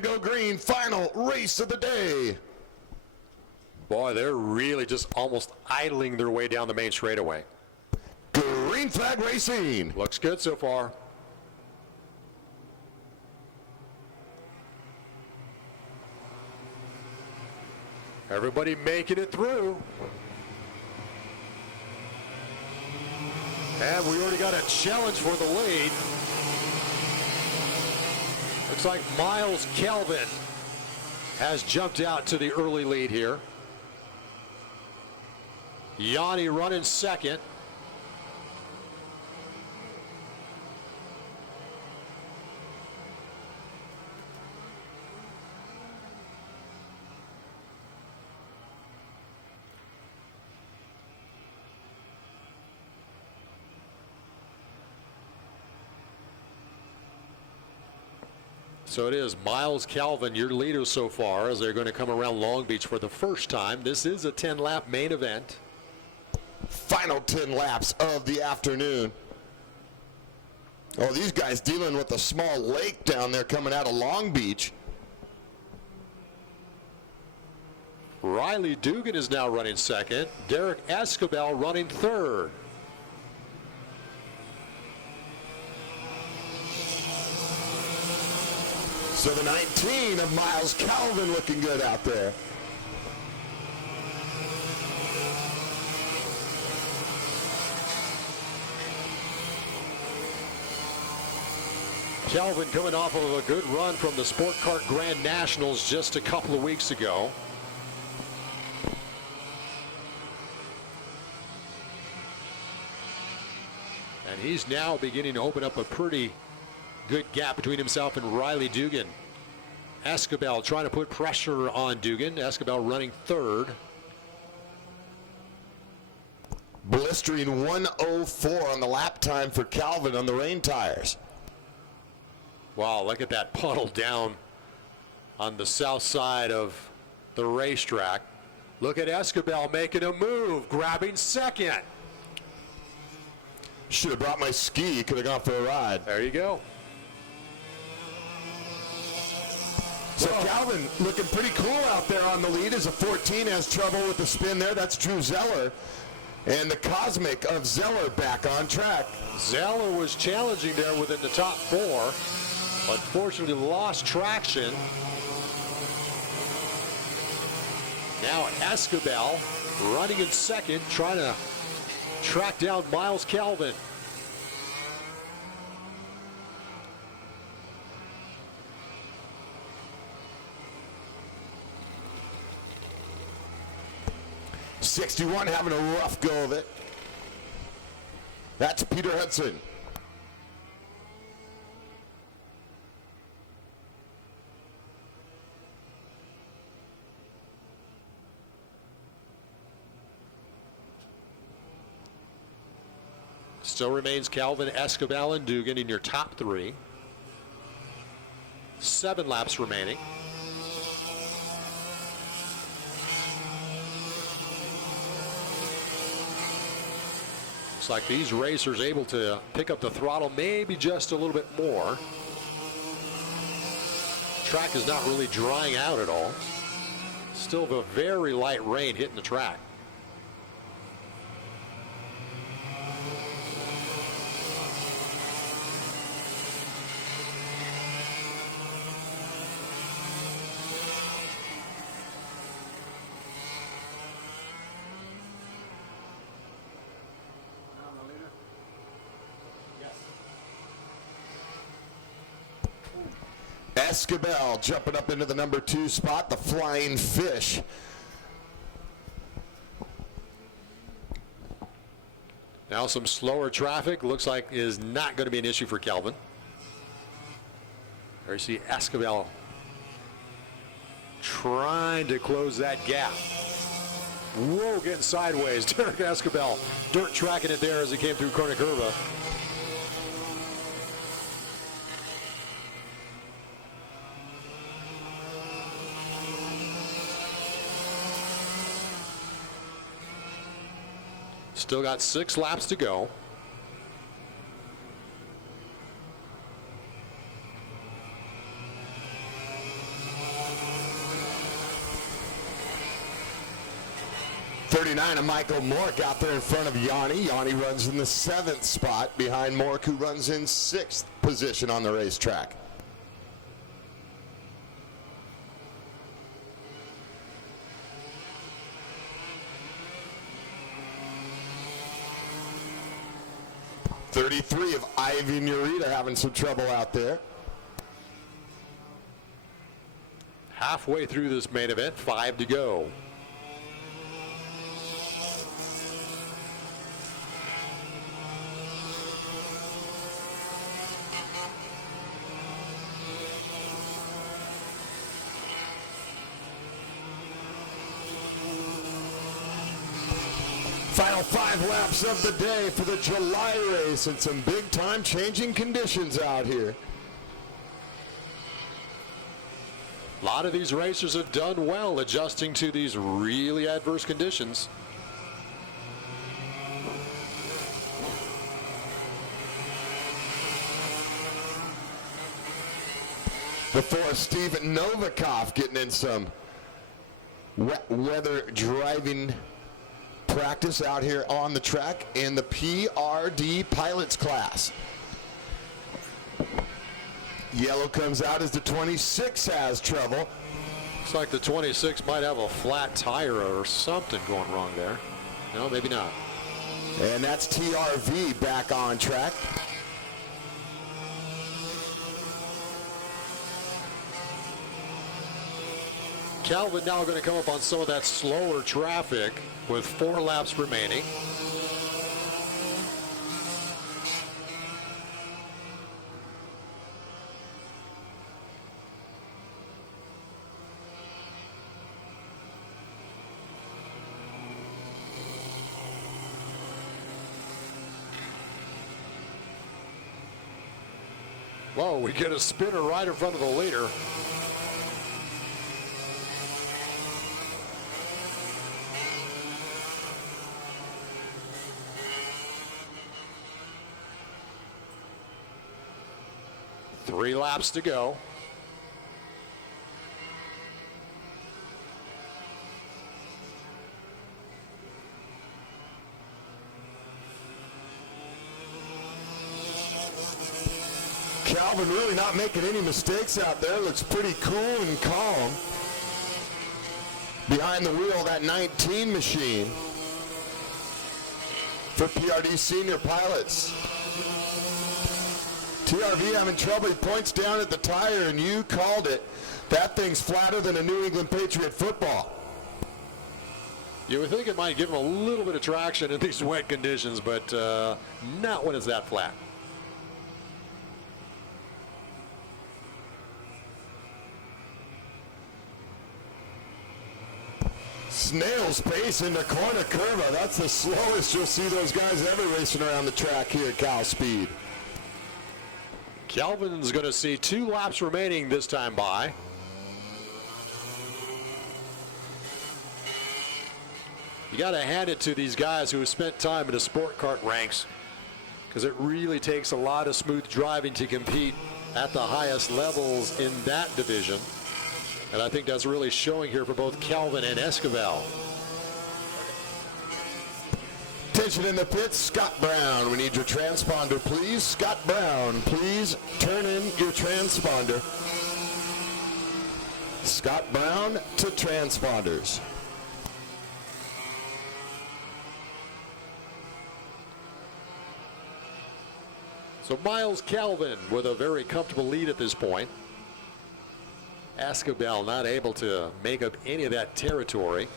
going to go green. Final race of the day. Boy, they're really just almost idling their way down the main straightaway. Green flag racing. Looks good so far. Everybody making it through. And we already got a challenge for the lead. Looks like Miles Kelvin has jumped out to the early lead here. Yanni running second. So it is Miles Calvin, your leader so far, as they're going to come around Long Beach for the first time. This is a 10-lap main event. Final 10 laps of the afternoon. Oh, these guys dealing with a small lake down there coming out of Long Beach. Riley Dugan is now running second. Derek Escobar running third. So the 19 of Miles Calvin looking good out there. Calvin coming off of a good run from the Sport Kart Grand Nationals just a couple of weeks ago. And he's now beginning to open up a pretty good gap between himself and Riley Dugan. Escobar trying to put pressure on Dugan. Escobar running third. Blistering 104 on the lap time for Calvin on the rain tires. Wow, look at that puddle down on the south side of the racetrack. Look at Escobar making a move, grabbing second. Should have brought my ski, could have gone for a ride. There you go. So Calvin looking pretty cool out there on the lead as a 14 has trouble with the spin there. That's Drew Zeller. And the Cosmic of Zeller back on track. Zeller was challenging there within the top four. Unfortunately lost traction. Now Escobar running in second, trying to track down Miles Calvin. '61 having a rough go of it. That's Peter Hudson. Still remains Calvin, Escobar, and Dugan in your top three. 7 laps remaining. Looks like these racers able to pick up the throttle maybe just a little bit more. Track is not really drying out at all. Still a very light rain hitting the track. Escobar jumping up into the number 2 spot, the Flying Fish. Now some slower traffic, looks like is not going to be an issue for Calvin. There you see Escobar trying to close that gap. Whoa, getting sideways. Derek Escobar dirt tracking it there as he came through Corner Curva. Still got 6 laps to go. 29 of Michael Mork out there in front of Yanni. Yanni runs in the 7th spot behind Mork, who runs in 6th position on the racetrack. '33 of Ivan Urita having some trouble out there. Halfway through this main event, 5 to go. Final 5 laps of the day for the July race, and some big time changing conditions out here. A lot of these racers have done well adjusting to these really adverse conditions. Before Steven Novikov getting in some wet weather driving practice out here on the track in the PRD Pilots class. Yellow comes out as the 26 has trouble. Looks like the 26 might have a flat tire or something going wrong there. No, maybe not. And that's TRV back on track. Calvin now going to come up on some of that slower traffic with 4 laps remaining. Whoa, we get a spinner right in front of the leader. Three laps to go. Calvin really not making any mistakes out there. Looks pretty cool and calm. Behind the wheel, that 19 machine for PRD senior pilots. TRV having trouble. He points down at the tire, and you called it. That thing's flatter than a New England Patriot football. You would think it might give him a little bit of traction in these wet conditions, but not when it's that flat. Snail's pace into corner curva. That's the slowest you'll see those guys ever racing around the track here at Cal Speed. Calvin's going to see 2 laps remaining this time by. You got to hand it to these guys who have spent time in the sport kart ranks, because it really takes a lot of smooth driving to compete at the highest levels in that division. And I think that's really showing here for both Calvin and Esquivel. Attention in the pits, Scott Brown. We need your transponder, please. Scott Brown, please turn in your transponder. Scott Brown to transponders. So Miles Calvin with a very comfortable lead at this point. Esquivel not able to make up any of that territory.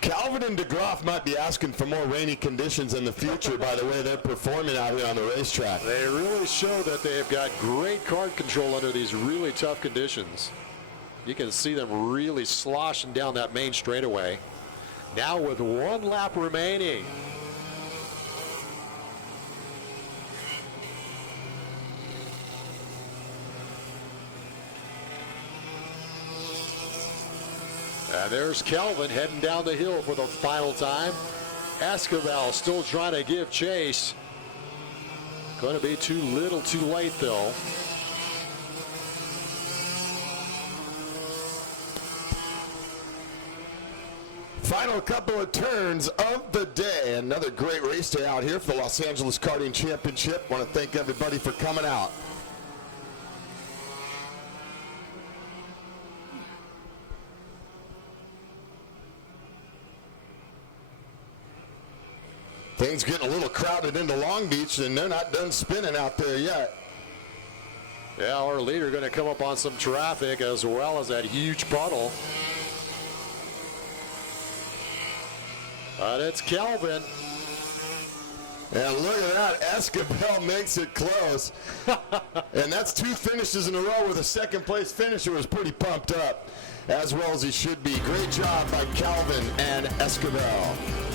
Calvin and DeGroff might be asking for more rainy conditions in the future by the way they're performing out here on the racetrack. They really show that they've got great kart control under these really tough conditions. You can see them really sloshing down that main straightaway. Now with 1 lap remaining. And there's Calvin heading down the hill for the final time. Esquivel still trying to give chase. Going to be too little too late though. final couple of turns of the day. Another great race day out here for the Los Angeles Karting Championship. Want to thank everybody for coming out. Things getting a little crowded into Long Beach, and they're not done spinning out there yet. Yeah, our leader going to come up on some traffic as well as that huge puddle. But it's Kelvin. And look at that, Escobel makes it close. And that's 2 finishes in a row with a second place finisher. Was pretty pumped up, as well as he should be. Great job by Calvin and Escobel.